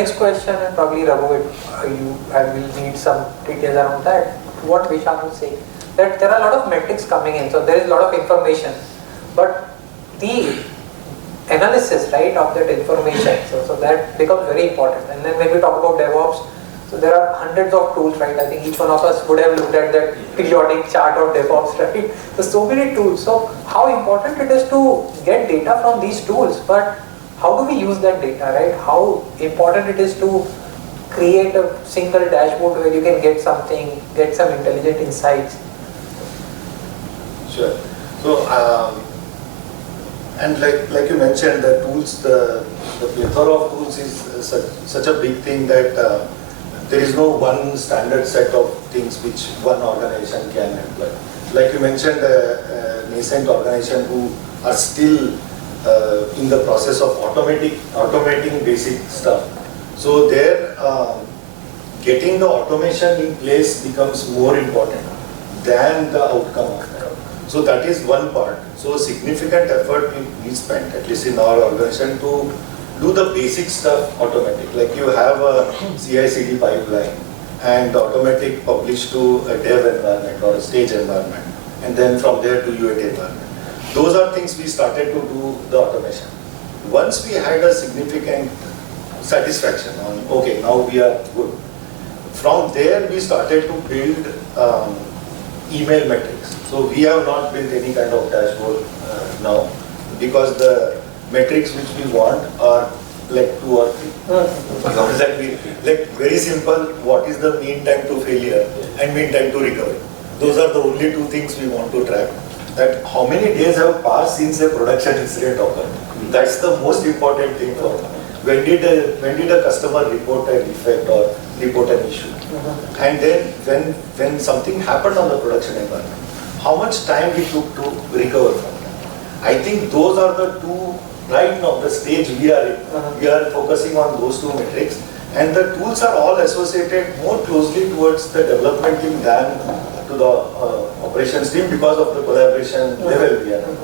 next question, and probably Raghu, I will need some details around that. What Vishal was saying, that there are a lot of metrics coming in, so there is a lot of information, but the analysis, right, of that information, so that becomes very important. And then when we talk about DevOps, so there are hundreds of tools, right? I think each one of us would have looked at that periodic chart of DevOps, right? So many tools. So how important it is to get data from these tools, but how do we use that data, right? How important it is to create a single dashboard where you can get something, get some intelligent insights. Sure. So, and like you mentioned, the tools, the plethora of tools is such a big thing that there is no one standard set of things which one organization can employ. Like you mentioned, nascent organization who are still in the process of automating basic stuff. So there, getting the automation in place becomes more important than the outcome of that. So that is one part. So significant effort we spent, at least in our organization, to do the basic stuff automatic. Like you have a CI/CD pipeline and automatic publish to a dev environment or a stage environment, and then from there to UAT environment. Those are things we started to do the automation. Once we had a significant satisfaction on, okay, now we are good. From there we started to build email metrics. So we have not built any kind of dashboard now, because the metrics which we want are like 2 or 3. Exactly. Like very simple, what is the mean time to failure and mean time to recovery. Those are the only 2 things we want to track. That how many days have passed since a production incident occurred. That's the most important thing for me. When did a customer report a defect or report an issue? And then when something happened on the production environment, how much time we took to recover from that? I think those are the 2 right now, the stage we are in. We are focusing on those 2 metrics, and the tools are all associated more closely towards the development team than to the operations team because of the collaboration level we are in.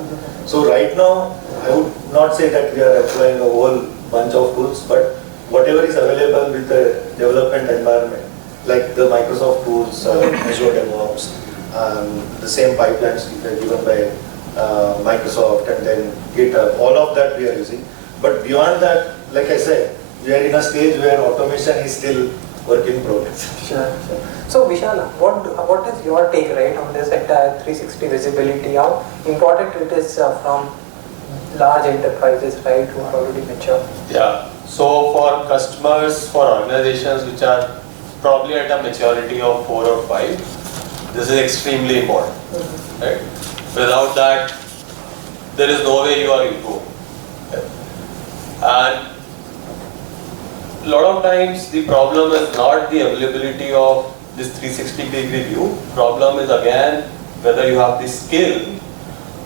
So right now, I would not say that we are employing a whole bunch of tools, but whatever is available with the development environment, like the Microsoft tools, Azure DevOps, the same pipelines given by Microsoft, and then GitHub, all of that we are using. But beyond that, like I said, we are in a stage where automation is still work in progress. Sure. So Vishal, what is your take, right, on this entire 360 visibility? How important it is from large enterprises, right, who are already mature? Yeah. So for customers, for organizations which are probably at a maturity of 4 or 5, this is extremely important, right? Without that, there is no way you are into it. And a lot of times the problem is not the availability of this 360-degree view. Problem is again whether you have the skill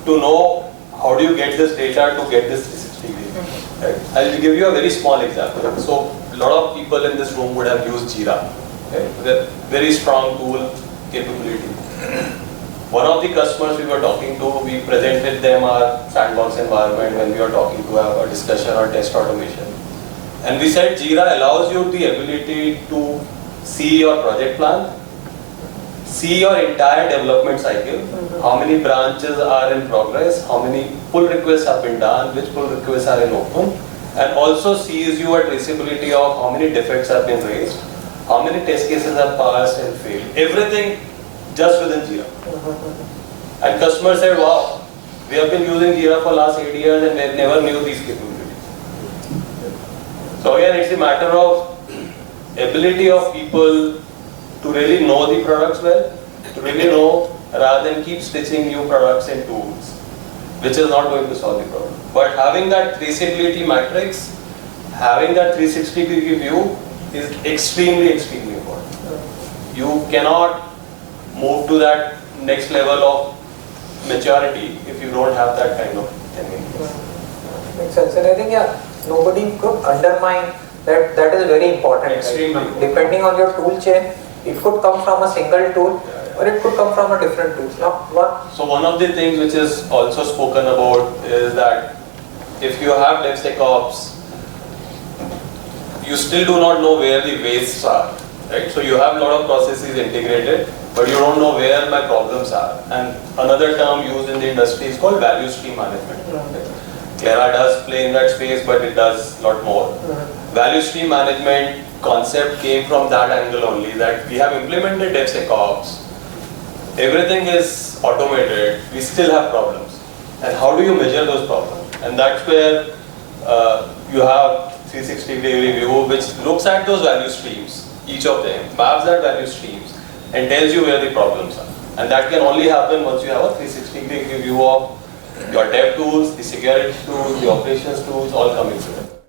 to know how do you get this data to get this 360-degree. Right? I'll give you a very small example. So a lot of people in this room would have used Jira. Okay? Very strong tool capability. One of the customers we were talking to, we presented them our sandbox environment when we were talking to have a discussion on test automation. And we said Jira allows you the ability to see your project plan, see your entire development cycle, how many branches are in progress, how many pull requests have been done, which pull requests are in open, and also sees you a traceability of how many defects have been raised, how many test cases have passed and failed. Everything just within Jira. And customers said, wow, we have been using Jira for last 8 years and we never knew these capabilities. So again, it's a matter of ability of people to really know the products well, to really know rather than keep stitching new products and tools, which is not going to solve the problem. But having that traceability matrix, having that 360-degree view is extremely, extremely important. You cannot move to that next level of maturity if you don't have that kind of thing. Makes sense. And I think, yeah, nobody could undermine that. That is very important. Extremely important. Depending on your tool chain, it could come from a single tool or it could come from a different tool. Now, so one of the things which is also spoken about is that if you have DevSecOps, you still do not know where the wastes are, right? So you have a lot of processes integrated, but you don't know where my problems are. And another term used in the industry is called value stream management. Right? Clara does play in that space, but it does a lot more. Value stream management concept came from that angle only, that we have implemented DevSecOps, everything is automated, we still have problems. And how do you measure those problems? And that's where you have 360-degree view, which looks at those value streams, each of them, maps that value streams, and tells you where the problems are. And that can only happen once you have a 360-degree view of your dev tools, the security tools, the operations tools, all coming together.